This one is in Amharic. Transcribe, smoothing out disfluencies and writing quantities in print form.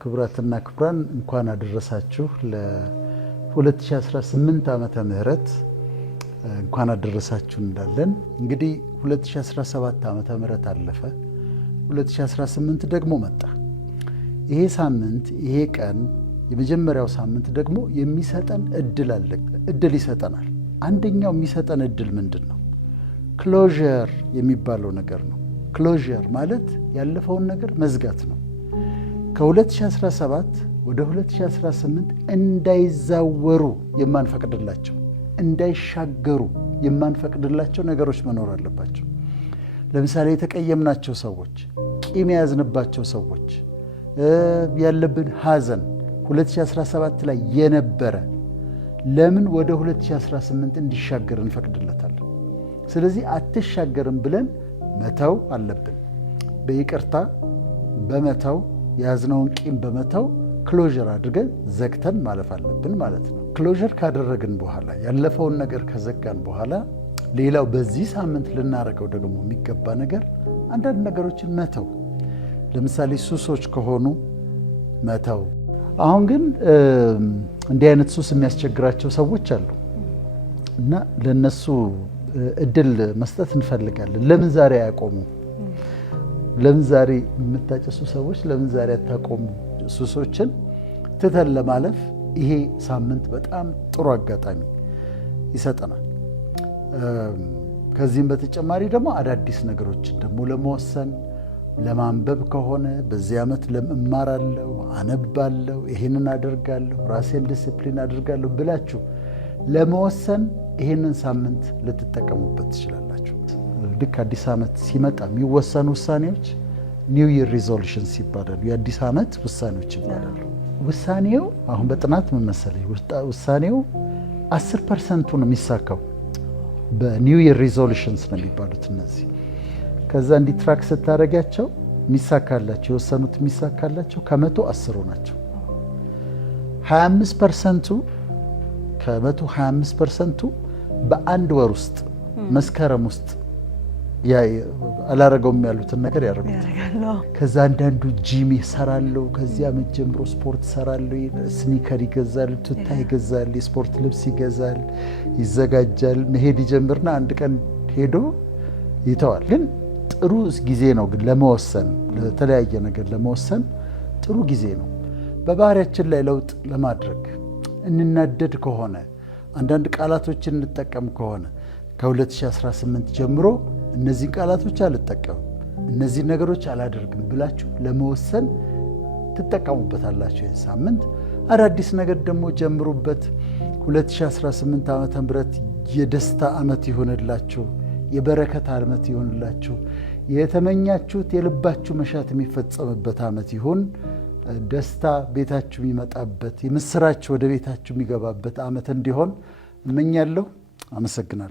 ክቡራትና ክቡራን እንኳን አደረሳችሁ ለ2018 ዓመተ ምህረት እንኳን አደረሳችሁ እንዳለን። እንግዲህ 2017 ዓመተ ምህረት አለፈ፣ 2018 ደግሞ መጣ። ይሄ ሳምንት ይሄ ቀን የመጀመሪያው ሳምንት ደግሞ የሚሰጠን እድል አለ። እድል ይሰጠናል። አንደኛው የሚሰጠን እድል ምንድን ነው? ክሎዥር የሚባለው ነገር ነው። ክሎዥር ማለት ያለፈውን ነገር መዝጋት ነው። ከ2017 ወደ 2018 እንዳይዛወሩ የማንፈቅድላቸው፣ እንዳይሻገሩ የማንፈቅድላቸው ነገሮች መኖር አለባቸው። ለምሳሌ የተቀየምናቸው ሰዎች፣ ቂም የያዝንባቸው ሰዎች፣ ያለብን ሐዘን 2017 ላይ የነበረ ለምን ወደ 2018 እንዲሻገር እንፈቅድለታለን? ስለዚህ አትሻገርም ብለን መተው አለብን። በይቅርታ በመተው የያዝነውን ቂም በመተው ክሎዥር አድርገን ዘግተን ማለፍ አለብን ማለት ነው። ክሎዥር ካደረግን በኋላ ያለፈውን ነገር ከዘጋን በኋላ ሌላው በዚህ ሳምንት ልናደርገው ደግሞ የሚገባ ነገር አንዳንድ ነገሮችን መተው። ለምሳሌ ሱሶች ከሆኑ መተው። አሁን ግን እንዲህ አይነት ሱስ የሚያስቸግራቸው ሰዎች አሉ እና ለነሱ እድል መስጠት እንፈልጋለን። ለምን ዛሬ አያቆሙ? ለምን ዛሬ የምታጨሱ ሰዎች ለምን ዛሬ አታቆሙ? ሱሶችን ትተን ለማለፍ ይሄ ሳምንት በጣም ጥሩ አጋጣሚ ይሰጠናል። ከዚህም በተጨማሪ ደግሞ አዳዲስ ነገሮችን ደግሞ ለመወሰን ለማንበብ ከሆነ በዚህ ዓመት እማራለሁ፣ አነባለሁ፣ ይሄንን አደርጋለሁ፣ ራሴን ዲሲፕሊን አደርጋለሁ ብላችሁ ለመወሰን ይሄንን ሳምንት ልትጠቀሙበት ትችላላችሁ። ልክ አዲስ ዓመት ሲመጣ የሚወሰኑ ውሳኔዎች ኒው ይር ሪዞሉሽንስ ይባላሉ። የአዲስ ዓመት ውሳኔዎች ይባላሉ። ውሳኔው አሁን በጥናት ምን መሰለኝ፣ ውሳኔው 10% ነው የሚሳካው። በኒው ይር ሪዞሉሽንስ ነው የሚባሉት እነዚህ። ከዛ እንዲትራክ ስታደርጊያቸው የሚሳካላቸው የወሰኑት የሚሳካላቸው ከመቶ 10 ናቸው። 25%ቱ ከመቶ 25%ቱ በአንድ ወር ውስጥ መስከረም ውስጥ አላረገውም ያሉትን ነገር ያደርጋሉ። ከዛ አንዳንዱ ጂም ይሰራለው፣ ከዚህ ዓመት ጀምሮ ስፖርት ሰራለው፣ ስኒከር ይገዛል፣ ቱታ ይገዛል፣ የስፖርት ልብስ ይገዛል፣ ይዘጋጃል፣ መሄድ ይጀምርና አንድ ቀን ሄዶ ይተዋል። ግን ጥሩ ጊዜ ነው ግን ለመወሰን፣ ለተለያየ ነገር ለመወሰን ጥሩ ጊዜ ነው። በባህሪያችን ላይ ለውጥ ለማድረግ እንናደድ ከሆነ አንዳንድ ቃላቶችን እንጠቀም ከሆነ ከ2018 ጀምሮ እነዚህን ቃላቶች አልጠቀምም፣ እነዚህ ነገሮች አላደርግም ብላችሁ ለመወሰን ትጠቀሙበታላችሁ። ይህን ሳምንት አዳዲስ ነገር ደግሞ ጀምሩበት። 2018 ዓመተ ምህረት የደስታ ዓመት ይሆንላችሁ፣ የበረከት ዓመት ይሆንላችሁ፣ የተመኛችሁት የልባችሁ መሻት የሚፈጸምበት ዓመት ይሁን። ደስታ ቤታችሁ የሚመጣበት፣ የምስራች ወደ ቤታችሁ የሚገባበት ዓመት እንዲሆን እመኛለሁ። አመሰግናለሁ።